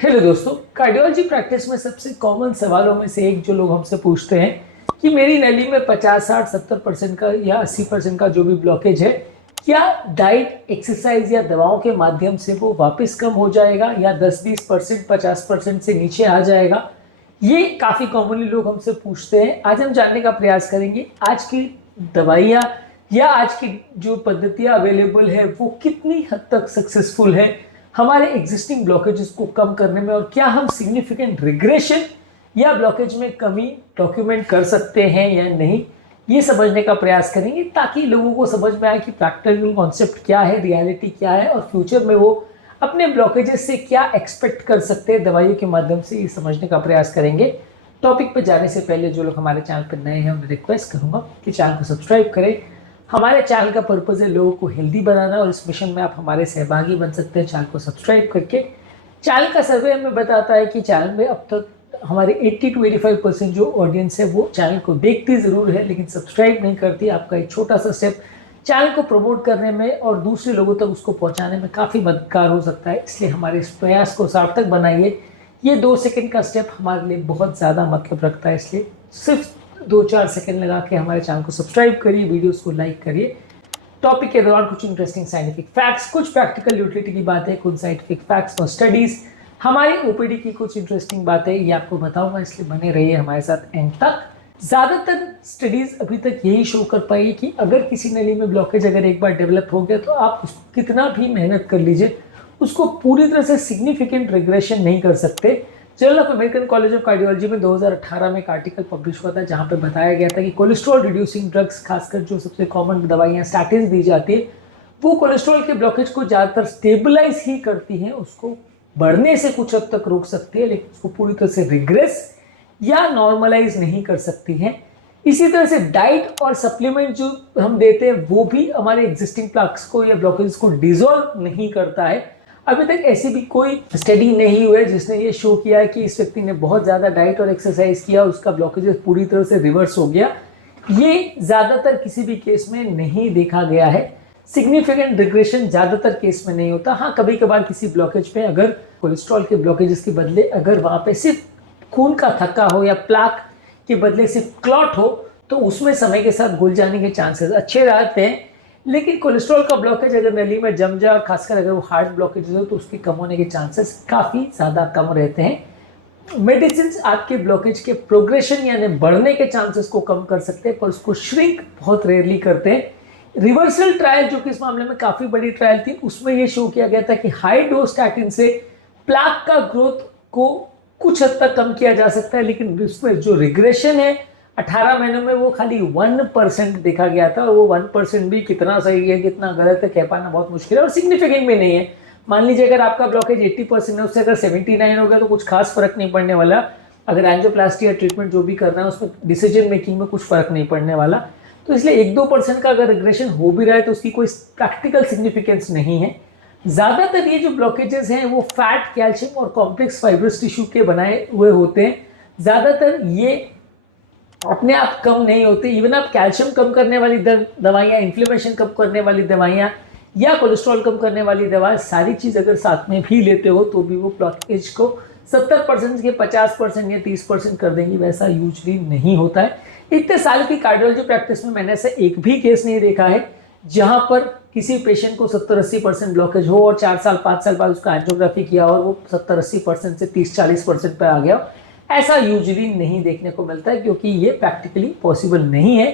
Hello दोस्तों, cardiology practice में सबसे कॉमन सवालों में से एक जो लोग हमसे पूछते हैं कि मेरी नली में 50, 60, 70% का या 80% का जो भी ब्लॉकेज है, क्या डाइट, एक्सरसाइज या दवाओं के माध्यम से वो वापस कम हो जाएगा या 10-20%, 50% से नीचे आ जाएगा। ये काफ़ी कॉमनली लोग हमसे पूछते हैं। आज हम जानने का प्रयास करेंगे आज की दवाइयाँ या आज की जो पद्धतियाँ अवेलेबल है वो कितनी हद तक सक्सेसफुल है हमारे एग्जिस्टिंग ब्लॉकेजेस को कम करने में, और क्या हम सिग्निफिकेंट रिग्रेशन या ब्लॉकेज में कमी डॉक्यूमेंट कर सकते हैं या नहीं, ये समझने का प्रयास करेंगे ताकि लोगों को समझ में आए कि प्रैक्टिकल कॉन्सेप्ट क्या है, रियलिटी क्या है और फ्यूचर में वो अपने ब्लॉकेजेस से क्या एक्सपेक्ट कर सकते हैं दवाइयों के माध्यम से, ये समझने का प्रयास करेंगे। टॉपिक पर जाने से पहले जो लोग हमारे चैनल पर नए हैं उन्हें रिक्वेस्ट करूँगा कि चैनल को सब्सक्राइब करें। हमारे चैनल का पर्पज़ है लोगों को हेल्दी बनाना और इस मिशन में आप हमारे सहभागी बन सकते हैं चैनल को सब्सक्राइब करके। चैनल का सर्वे हमें बताता है कि चैनल में अब तक हमारे 80 to 85% जो ऑडियंस है वो चैनल को देखती ज़रूर है लेकिन सब्सक्राइब नहीं करती। आपका एक छोटा सा स्टेप चैनल को प्रमोट करने में और दूसरे लोगों तक उसको पहुंचाने में काफ़ी मददगार हो सकता है, इसलिए हमारे इस प्रयास को सार्थक बनाइए। ये 2 सेकंड का स्टेप हमारे लिए बहुत ज़्यादा मतलब रखता है, इसलिए सिर्फ 2-4 सेकंड लगा के हमारे चैनल को सब्सक्राइब करिए, वीडियोस को लाइक करिए। टॉपिक के दौरान कुछ इंटरेस्टिंग साइंटिफिक फैक्ट्स, कुछ प्रैक्टिकल यूटिलिटी की बातें, कुछ साइंटिफिक फैक्ट्स और स्टडीज़, हमारी ओपीडी की कुछ इंटरेस्टिंग बातें, ये आपको बताऊंगा, इसलिए बने रहिए हमारे साथ एंड तक। ज़्यादातर स्टडीज़ अभी तक यही शो कर पाई है कि अगर किसी नली में ब्लॉकेज अगर एक बार डेवलप हो गया तो आप उसको कितना भी मेहनत कर लीजिए उसको पूरी तरह से सिग्निफिकेंट रिग्रेशन नहीं कर सकते। Journal of American college of cardiology में 2018 में एक आर्टिकल पब्लिश हुआ था जहां पे बताया गया था कि कोलेस्ट्रॉल रिड्यूसिंग ड्रग्स, खासकर जो सबसे कॉमन दवाइयाँ स्टैटिन दी जाती है, वो कोलेस्ट्रॉल के ब्लॉकेज को ज़्यादातर स्टेबलाइज ही करती हैं, उसको बढ़ने से कुछ हद तक रोक सकती है लेकिन उसको पूरी तरह से रिग्रेस या नॉर्मलाइज नहीं कर सकती हैं। इसी तरह से डाइट और सप्लीमेंट जो हम देते हैं वो भी हमारे एग्जिस्टिंग प्लग्स को या ब्लॉकेज को डिजोल्व नहीं करता है। अभी तक ऐसी भी कोई स्टडी नहीं हुई है जिसने ये शो किया है कि इस व्यक्ति ने बहुत ज़्यादा डाइट और एक्सरसाइज किया, उसका ब्लॉकेजेस पूरी तरह से रिवर्स हो गया। ये ज़्यादातर किसी भी केस में नहीं देखा गया है। सिग्निफिकेंट रिग्रेशन ज़्यादातर केस में नहीं होता। हाँ, कभी कभार किसी ब्लॉकेज पे अगर कोलेस्ट्रॉल के ब्लॉकेजेस के बदले अगर वहाँ पे सिर्फ खून का थक्का हो या प्लाक के बदले सिर्फ क्लॉट हो तो उसमें समय के साथ घुल जाने के चांसेस अच्छे रहते हैं। लेकिन कोलेस्ट्रॉल का ब्लॉकेज अगर नली में जम जाए और खासकर अगर वो हार्ट ब्लॉकेज हो तो उसके कम होने के चांसेस काफ़ी ज़्यादा कम रहते हैं। मेडिसिन आपके ब्लॉकेज के प्रोग्रेशन यानी बढ़ने के चांसेस को कम कर सकते हैं पर उसको श्रिंक बहुत रेयरली करते हैं। रिवर्सल ट्रायल जो कि इस मामले में काफ़ी बड़ी ट्रायल थी, उसमें ये शो किया गया था कि हाई डोज स्टैटिन से प्लाक का ग्रोथ को कुछ हद तक कम किया जा सकता है, लेकिन इसमें जो रिग्रेशन है 18 महीनों में वो खाली 1% देखा गया था और वो 1% भी कितना सही है कितना गलत है कह पाना बहुत मुश्किल है और सिग्निफिकेंट भी नहीं है। मान लीजिए अगर आपका ब्लॉकेज 80% है उससे अगर 79 हो गया तो कुछ खास फर्क नहीं पड़ने वाला। अगर एंजियोप्लास्टी या ट्रीटमेंट जो भी करना है उसमें डिसीजन मेकिंग में कुछ फर्क नहीं पड़ने वाला। तो इसलिए 1-2% का अगर रिग्रेशन हो भी रहा है तो उसकी कोई प्रैक्टिकल सिग्निफिकेंस नहीं है। ज़्यादातर ये जो ब्लॉकेजेस हैं वो फैट, कैल्शियम और कॉम्प्लेक्स फाइब्रस टिश्यू के बनाए हुए होते हैं। ज़्यादातर ये अपने आप कम नहीं होते। इवन आप कैल्शियम कम करने वाली दवाइयाँ, इन्फ्लेमेशन कम करने वाली दवाइयाँ या कोलेस्ट्रॉल कम करने वाली दवा, सारी चीज़ अगर साथ में भी लेते हो तो भी वो ब्लॉकेज को 70% के 50% या 30% कर देंगी, वैसा यूजली नहीं होता है। इतने साल की कार्डियोलॉजी प्रैक्टिस में मैंने ऐसा एक भी केस नहीं देखा है जहाँ पर किसी पेशेंट को 70-80% ब्लॉकेज हो और 4 साल 5 साल बाद उसका एंजियोग्राफी किया और वो 70-80% से 30-40% पर आ गया। ऐसा यूजुअली नहीं देखने को मिलता है क्योंकि ये प्रैक्टिकली पॉसिबल नहीं है।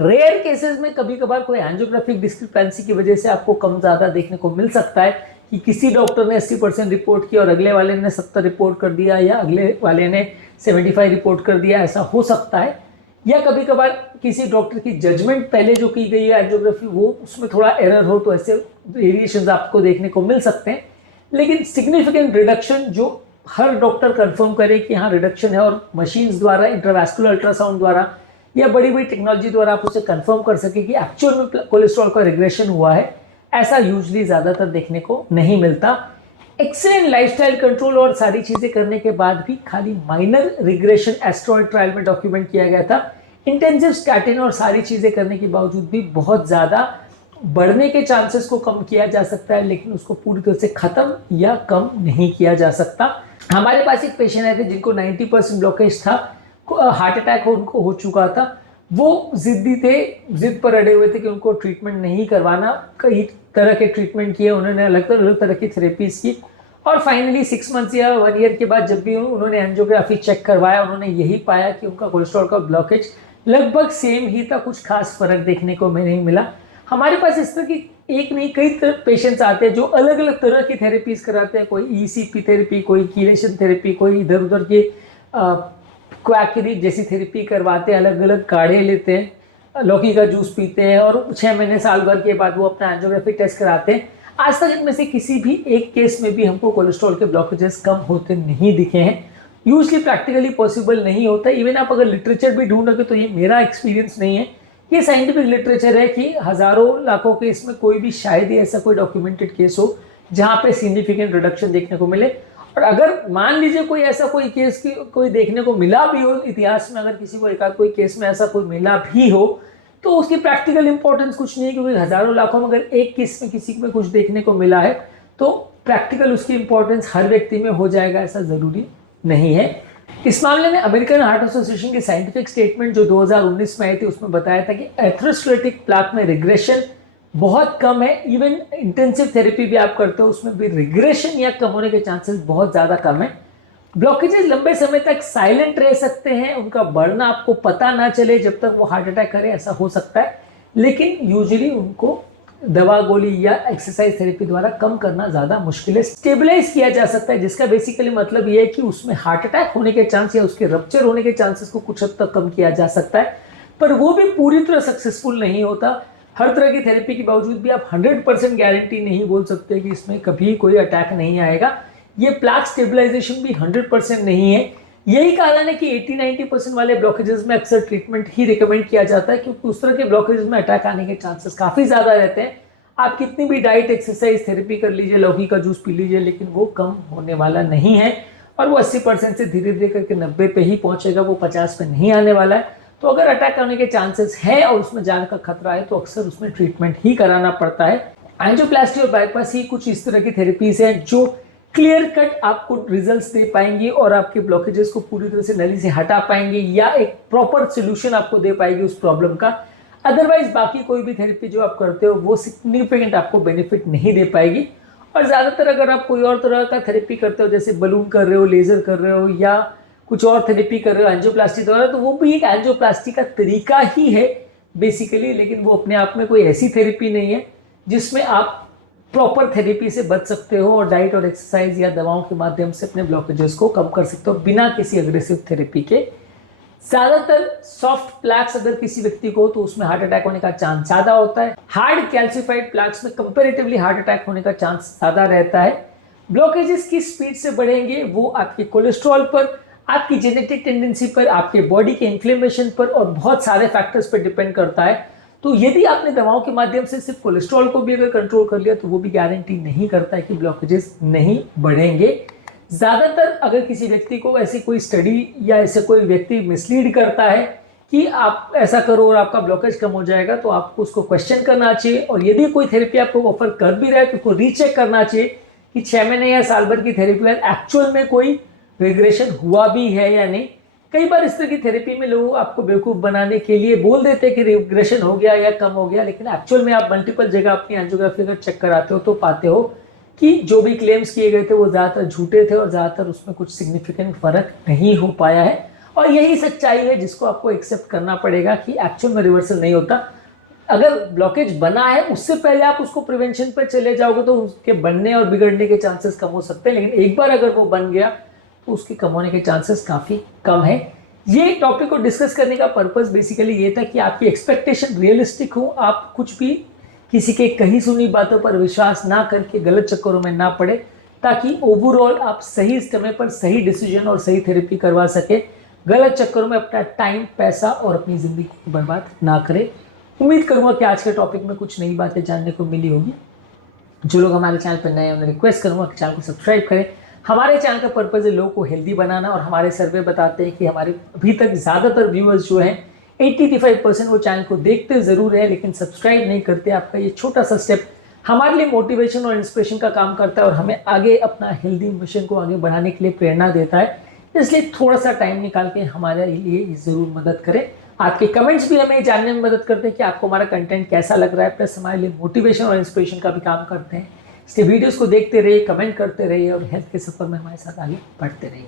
रेयर केसेस में कभी कभार कोई एंजियोग्राफिक डिस्क्रिपेंसी की वजह से आपको कम ज़्यादा देखने को मिल सकता है कि किसी डॉक्टर ने 80% रिपोर्ट किया और अगले वाले ने 70 रिपोर्ट कर दिया या अगले वाले ने 75 रिपोर्ट कर दिया, ऐसा हो सकता है। या कभी कभार किसी डॉक्टर की जजमेंट पहले जो की गई है एंजियोग्राफी वो उसमें थोड़ा एरर हो तो ऐसे वेरिएशंस आपको देखने को मिल सकते हैं। लेकिन सिग्निफिकेंट रिडक्शन जो हर डॉक्टर कंफर्म करे कि हाँ रिडक्शन है और मशीन्स द्वारा, इंट्रावैस्कुलर अल्ट्रासाउंड द्वारा या बड़ी बड़ी टेक्नोलॉजी द्वारा आप उसे कंफर्म कर सके कि एक्चुअल में कोलेस्ट्रॉल का रिग्रेशन हुआ है, ऐसा यूजुअली ज़्यादातर देखने को नहीं मिलता। एक्सीलेंट लाइफस्टाइल कंट्रोल और सारी चीज़ें करने के बाद भी खाली माइनर रिग्रेशन एस्ट्रॉयड ट्रायल में डॉक्यूमेंट किया गया था। इंटेंसिव स्टैटिन और सारी चीज़ें करने के बावजूद भी बहुत ज़्यादा बढ़ने के चांसेस को कम किया जा सकता है लेकिन उसको पूरी तरह से ख़त्म या कम नहीं किया जा सकता। हमारे पास एक पेशेंट आए थे जिनको 90% ब्लॉकेज था, हार्ट अटैक उनको हो चुका था। वो जिद्दी थे, जिद पर अड़े हुए थे कि उनको ट्रीटमेंट नहीं करवाना। कई तरह के ट्रीटमेंट किए उन्होंने, अलग अलग तरह की थेरेपीज की, और फाइनली 6 मंथ्स या 1 ईयर के बाद जब भी उन्होंने एंजियोग्राफी चेक करवाया, उन्होंने यही पाया कि उनका कोलेस्ट्रॉल का ब्लॉकेज लगभग सेम ही था, कुछ खास फर्क देखने को नहीं मिला। हमारे पास इस तरह की एक नहीं कई पेशेंट्स आते हैं जो अलग अलग तरह की थेरेपीज कराते हैं। कोई ईसीपी थेरेपी, कोई कीलेशन थेरेपी, कोई इधर उधर की क्वैकरी जैसी थेरेपी करवाते हैं, अलग अलग काढ़े लेते हैं, लौकी का जूस पीते हैं, और 6 महीने साल भर के बाद वो अपना एंजियोग्राफी टेस्ट कराते हैं। आज तक इनमें से किसी भी एक केस में भी हमको कोलेस्ट्रॉल के ब्लॉकेजेस कम होते नहीं दिखे हैं। यूजली प्रैक्टिकली पॉसिबल नहीं होता। इवन आप अगर लिटरेचर भी ढूंढोगे तो ये मेरा एक्सपीरियंस नहीं है, ये साइंटिफिक लिटरेचर है कि हजारों लाखों केस में कोई भी शायद ही ऐसा कोई डॉक्यूमेंटेड केस हो जहाँ पे सिग्निफिकेंट रिडक्शन देखने को मिले। और अगर मान लीजिए कोई ऐसा कोई केस की कोई देखने को मिला भी हो इतिहास में, अगर किसी को एकाध कोई केस में ऐसा कोई मिला भी हो, तो उसकी प्रैक्टिकल इंपॉर्टेंस कुछ नहीं है, क्योंकि हजारों लाखों में अगर एक केस में किसी में कुछ देखने को मिला है तो प्रैक्टिकल उसकी इंपॉर्टेंस हर व्यक्ति में हो जाएगा ऐसा जरूरी नहीं है। इस मामले में अमेरिकन हार्ट एसोसिएशन की साइंटिफिक स्टेटमेंट जो 2019 में आई थी उसमें बताया था कि एथेरोस्क्लेरोटिक प्लाक में रिग्रेशन बहुत कम है। इवन इंटेंसिव थेरेपी भी आप करते हो उसमें भी रिग्रेशन या कम होने के चांसेस बहुत ज़्यादा कम है। ब्लॉकेजेस लंबे समय तक साइलेंट रह सकते हैं, उनका बढ़ना आपको पता ना चले जब तक वो हार्ट अटैक करे, ऐसा हो सकता है, लेकिन यूजुअली उनको दवा गोली या एक्सरसाइज थेरेपी द्वारा कम करना ज़्यादा मुश्किल है। स्टेबलाइज किया जा सकता है, जिसका बेसिकली मतलब ये है कि उसमें हार्ट अटैक होने के चांस या उसके रप्चर होने के चांसेस को कुछ हद तक कम किया जा सकता है, पर वो भी पूरी तरह सक्सेसफुल नहीं होता। हर तरह की थेरेपी के बावजूद भी आप 100% गारंटी नहीं बोल सकते कि इसमें कभी कोई अटैक नहीं आएगा। ये प्लाक स्टेबलाइजेशन भी 100% नहीं है। यही कारण है कि 80-90% वाले ब्लॉकेजेस में अक्सर ट्रीटमेंट ही रिकमेंड किया जाता है, क्योंकि उस तरह के ब्लॉकेजेस में अटैक आने के चांसेस काफ़ी ज़्यादा रहते हैं। आप कितनी भी डाइट, एक्सरसाइज, थेरेपी कर लीजिए, लौकी का जूस पी लीजिए, लेकिन वो कम होने वाला नहीं है, और वो 80% से धीरे धीरे करके 90 पे ही पहुंचेगा, वो 50 पे नहीं आने वाला है। तो अगर अटैक आने के चांसेस है और उसमें जान का खतरा है तो अक्सर उसमें ट्रीटमेंट ही कराना पड़ता है। एंजियोप्लास्टी और बाईपास ही कुछ इस तरह की थेरेपीज हैं जो क्लियर कट आपको रिजल्ट्स दे पाएंगी और आपके ब्लॉकेजेस को पूरी तरह से नली से हटा पाएंगे, या एक प्रॉपर सोल्यूशन आपको दे पाएगी उस प्रॉब्लम का। अदरवाइज बाकी कोई भी थेरेपी जो आप करते हो वो सिग्निफिकेंट आपको बेनिफिट नहीं दे पाएगी। और ज़्यादातर अगर आप कोई और तरह का थेरेपी करते हो, जैसे बलून कर रहे हो, लेजर कर रहे हो, या कुछ और थेरेपी कर रहे हो एंजियोप्लास्टी द्वारा, तो वो भी एक एंजियोप्लास्टी का तरीका ही है बेसिकली, लेकिन वो अपने आप में कोई ऐसी थेरेपी नहीं है जिसमें आप प्रॉपर थेरेपी से बच सकते हो और डाइट और एक्सरसाइज या दवाओं के माध्यम से अपने ब्लॉकेजेस को कम कर सकते हो बिना किसी अग्रेसिव थेरेपी के। ज़्यादातर सॉफ्ट प्लैक्स अगर किसी व्यक्ति को, तो उसमें हार्ट अटैक होने का चांस ज़्यादा होता है। हार्ड कैल्सिफाइड प्लैक्स में कंपैरेटिवली हार्ट अटैक होने का चांस ज़्यादा रहता है। ब्लॉकेजेस की स्पीड से बढ़ेंगे वो आपके कोलेस्ट्रॉल पर, आपकी जेनेटिक टेंडेंसी पर, आपके बॉडी के इन्फ्लेमेशन पर और बहुत सारे फैक्टर्स पर डिपेंड करता है। तो यदि आपने दवाओं के माध्यम से सिर्फ कोलेस्ट्रॉल को भी अगर कंट्रोल कर लिया तो वो भी गारंटी नहीं करता है कि ब्लॉकेजेस नहीं बढ़ेंगे। ज़्यादातर अगर किसी व्यक्ति को ऐसी कोई स्टडी या ऐसे कोई व्यक्ति मिसलीड करता है कि आप ऐसा करो और आपका ब्लॉकेज कम हो जाएगा, तो आपको उसको क्वेश्चन करना चाहिए, और यदि कोई थेरेपी आपको ऑफर कर भी रहा है तो उसको रीचेक करना चाहिए कि 6 महीने या साल भर की थेरेपी में एक्चुअल में कोई रिग्रेशन हुआ भी है या नहीं। कई बार इस तरह की थेरेपी में लोग आपको बेवकूफ़ बनाने के लिए बोल देते हैं कि रिग्रेशन हो गया या कम हो गया, लेकिन एक्चुअल में आप मल्टीपल जगह अपनी एंजियोग्राफी अगर चेक कराते हो तो पाते हो कि जो भी क्लेम्स किए गए थे वो ज़्यादातर झूठे थे और ज़्यादातर उसमें कुछ सिग्निफिकेंट फ़र्क नहीं हो पाया है। और यही सच्चाई है जिसको आपको एक्सेप्ट करना पड़ेगा कि एक्चुअल में रिवर्सल नहीं होता। अगर ब्लॉकेज बना है उससे पहले आप उसको प्रिवेंशन पर चले जाओगे तो उसके बनने और बिगड़ने के चांसेस कम हो सकते हैं, लेकिन एक बार अगर वो बन गया तो उसके कम होने के चांसेस काफ़ी कम है। ये टॉपिक को डिस्कस करने का पर्पस बेसिकली ये था कि आपकी एक्सपेक्टेशन रियलिस्टिक हो, आप कुछ भी किसी के कही सुनी बातों पर विश्वास ना करके गलत चक्करों में ना पड़े, ताकि ओवरऑल आप सही समय पर सही डिसीजन और सही थेरेपी करवा सके, गलत चक्करों में अपना टाइम, पैसा और अपनी ज़िंदगी बर्बाद ना करें। उम्मीद करूँगा कि आज के टॉपिक में कुछ नई बातें जानने को मिली होगी। जो लोग हमारे चैनल पर नए हैं उन्हें रिक्वेस्ट करूँगा कि चैनल को सब्सक्राइब करें। हमारे चैनल का पर्पज़ है लोगों को हेल्दी बनाना, और हमारे सर्वे बताते हैं कि हमारे अभी तक ज़्यादातर व्यूअर्स जो हैं 80-85% वो चैनल को देखते ज़रूर है लेकिन सब्सक्राइब नहीं करते। आपका ये छोटा सा स्टेप हमारे लिए मोटिवेशन और इंस्पिरेशन का काम करता है और हमें आगे अपना हेल्दी मिशन को आगे बढ़ाने के लिए प्रेरणा देता है। इसलिए थोड़ा सा टाइम निकाल के हमारे लिए ज़रूर मदद करें। आपके कमेंट्स भी हमें जानने में मदद करते हैं कि आपको हमारा कंटेंट कैसा लग रहा है, प्लस हमारे लिए मोटिवेशन और इंस्पिरेशन का भी काम करते हैं। इसलिए वीडियोस को देखते रहिए, कमेंट करते रहिए और हेल्थ के सफर में हमारे साथ आगे बढ़ते रहिए।